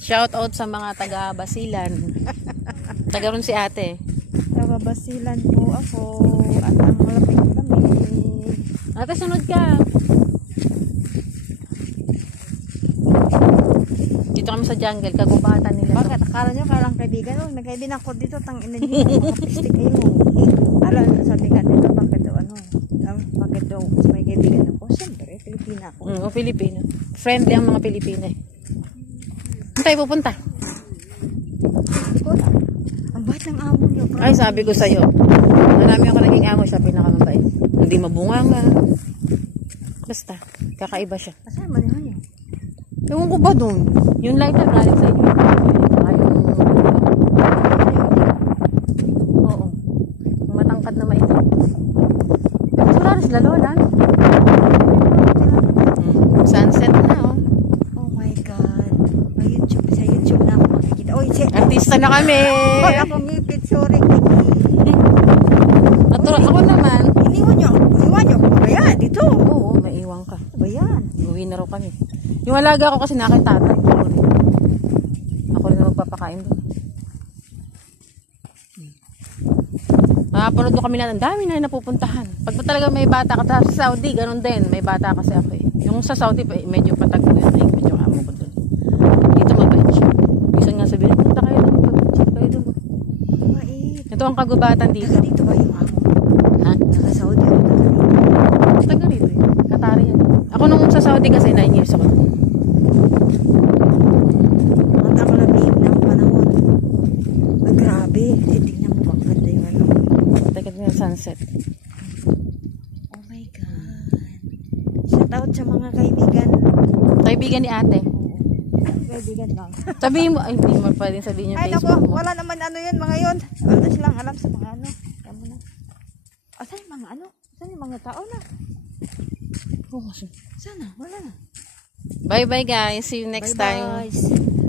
Shout out sa mga taga Basilan. Taga ron si ate. Taga Basilan po ako. At ang malapit kami. Ate, sunod ka. Dito kami sa jungle, kagubatan nila. Bakit? Akala nyo kailang kaibigan? Oh, nagkaibigan ako dito. Tangina nyo. Mga piste kayo. Alam, sabi ka nito, bakit daw ano? Bakit daw may kaibigan ako? Siyempre, Pilipina ako. O Pilipino. Friendly ang mga Pilipina eh. Saan tayo pupunta? Hindi ko alam. Ang bait ng amo nyo. Ay, sabi ko sa'yo. Marami ako naging amo siya, pinakamabait. Hindi mabunganga. Basta, kakaiba siya. Asan ba naman yun? Ewan ko ba dun? Yung lighter galing sa inyo. Oo. Yung matangkad na maito. Wala rin sila lola. Sunset na oh. Oh my God. Sa YouTube na ako makikita. Oh, Artista na kami. Wala akong ngipit. Sorry. Ako naman. Iwan nyo ako ba dito? Oo, maiwan ka. Ba yan? Uwi na raw kami. Yung alaga ko kasi nakitatay. Ako rin na magpapakain doon. Napanood ko kami na, ang dami na napupuntahan. Pag talaga may bata ka sa Saudi, ganun din. May bata kasi ako eh. Yung sa Saudi, medyo patag ko yun. Medyo amo ko doon. Dito mabait siya. Bisa nga sabihin, punta kayo doon. Check kayo doon. Mait. Ito ang kagubatan dito. Taga dito ba yung amo? Ha? Taga Saudi o taga dito? Taga rito eh. Katari yan. Ako nung sa Saudi kasi 9 years ako. At ang lamig ng panahon. Ay, grabe. Tingnan mo bang ganda yung ano. Taga yung sunset. Oh my God. Shout out sa mga kaibigan. Kaibigan ni ate. Kaibigan lang. Sabihin mo, ay hindi mo pwedeng sabihin yung Ay, Facebook naku, mo. wala naman ano yun, mga yun. Ano silang alam sa mga ano. Alam mo na. Saan yung mga ano? Saan yung mga tao na? Oh, Sana, wala na. bye bye guys. See you next time. Bye.